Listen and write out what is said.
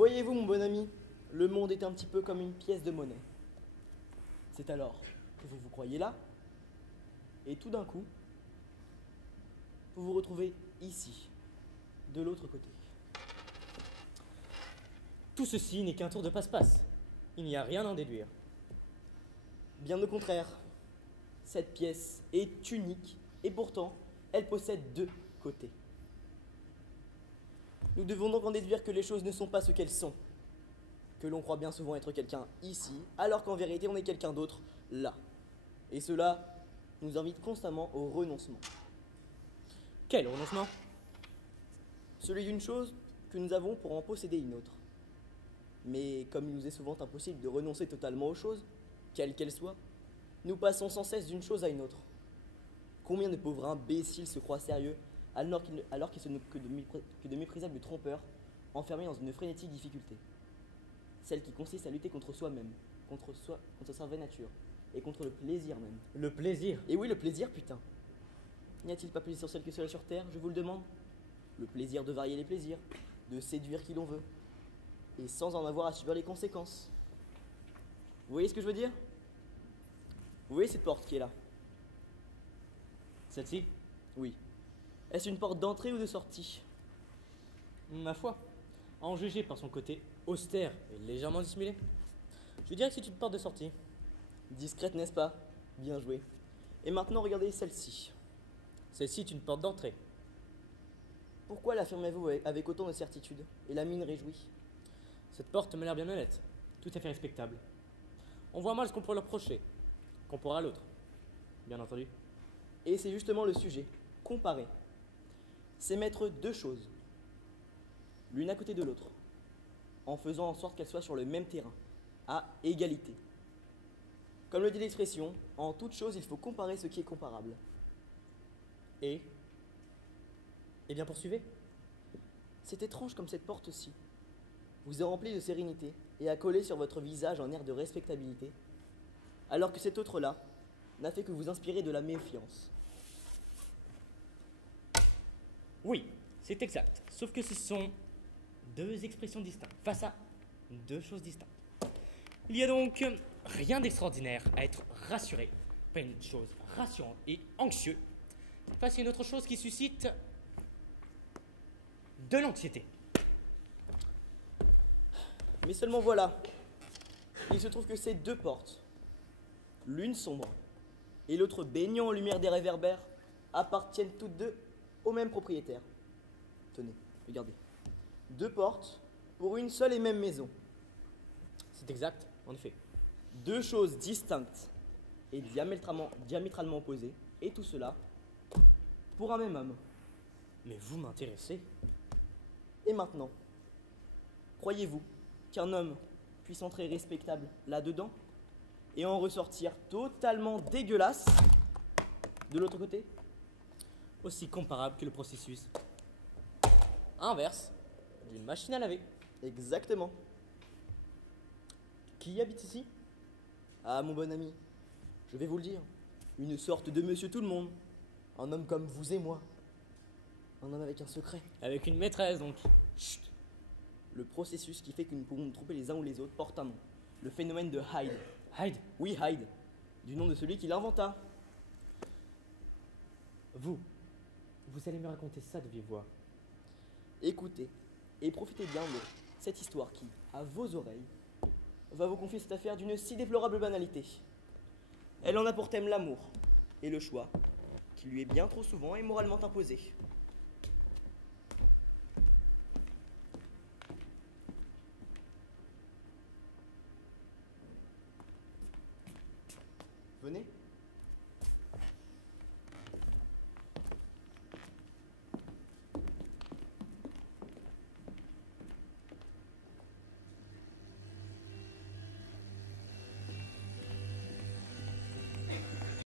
Voyez-vous, mon bon ami, le monde est un petit peu comme une pièce de monnaie. C'est alors que vous vous croyez là, et tout d'un coup, vous vous retrouvez ici, de l'autre côté. Tout ceci n'est qu'un tour de passe-passe. Il n'y a rien à en déduire. Bien au contraire, cette pièce est unique et pourtant, elle possède deux côtés. Nous devons donc en déduire que les choses ne sont pas ce qu'elles sont. Que l'on croit bien souvent être quelqu'un ici, alors qu'en vérité on est quelqu'un d'autre là. Et cela nous invite constamment au renoncement. Quel renoncement? Celui d'une chose que nous avons pour en posséder une autre. Mais comme il nous est souvent impossible de renoncer totalement aux choses, quelles qu'elles soient, nous passons sans cesse d'une chose à une autre. Combien de pauvres imbéciles se croient sérieux alors qu'ils ne sont que de méprisables trompeurs, enfermés dans une frénétique difficulté. Celle qui consiste à lutter contre soi-même, contre sa vraie nature, et contre le plaisir même. Le plaisir? Et oui, le plaisir, putain. N'y a-t-il pas plus essentiel que cela sur Terre, je vous le demande? Le plaisir de varier les plaisirs, de séduire qui l'on veut, et sans en avoir à subir les conséquences. Vous voyez ce que je veux dire? Vous voyez cette porte qui est là? Celle-ci? Oui. Est-ce une porte d'entrée ou de sortie? Ma foi, en juger par son côté austère et légèrement dissimulé, je dirais que c'est une porte de sortie. Discrète, n'est-ce pas? Bien joué. Et maintenant, regardez celle-ci. Celle-ci est une porte d'entrée. Pourquoi l'affirmez-vous avec autant de certitude et la mine réjouie? Cette porte m'a l'air bien honnête, tout à fait respectable. On voit mal ce qu'on pourrait leur reprocher, comparé à l'autre, bien entendu. Et c'est justement le sujet. Comparer. C'est mettre deux choses, l'une à côté de l'autre, en faisant en sorte qu'elles soient sur le même terrain, à égalité. Comme le dit l'expression, en toute chose, il faut comparer ce qui est comparable. Et Eh bien poursuivez. C'est étrange comme cette porte-ci vous est remplie de sérénité et a collé sur votre visage un air de respectabilité, alors que cette autre-là n'a fait que vous inspirer de la méfiance. Oui, c'est exact, sauf que ce sont deux expressions distinctes, face à deux choses distinctes. Il y a donc rien d'extraordinaire à être rassuré, pas une chose rassurante et anxieux, face à une autre chose qui suscite de l'anxiété. Mais seulement voilà, il se trouve que ces deux portes, l'une sombre et l'autre baignant en lumière des réverbères, appartiennent toutes deux au même propriétaire. Tenez, regardez. Deux portes pour une seule et même maison. C'est exact, en effet. Deux choses distinctes et diamétralement opposées, et tout cela pour un même homme. Mais vous m'intéressez. Et maintenant, croyez-vous qu'un homme puisse entrer respectable là-dedans et en ressortir totalement dégueulasse de l'autre côté? Aussi comparable que le processus inverse d'une machine à laver. Exactement. Qui habite ici? Ah, mon bon ami, je vais vous le dire. Une sorte de monsieur tout-le-monde. Un homme comme vous et moi. Un homme avec un secret. Avec une maîtresse, donc. Chut. Le processus qui fait que nous pouvons nous tromper les uns ou les autres porte un nom. Le phénomène de Hyde. Hyde? Oui, Hyde. Du nom de celui qui l'inventa. Vous allez me raconter ça de vive voix. Écoutez et profitez bien de cette histoire qui, à vos oreilles, va vous confier cette affaire d'une si déplorable banalité. Elle en a pour thème l'amour et le choix, qui lui est bien trop souvent et moralement imposé. Venez.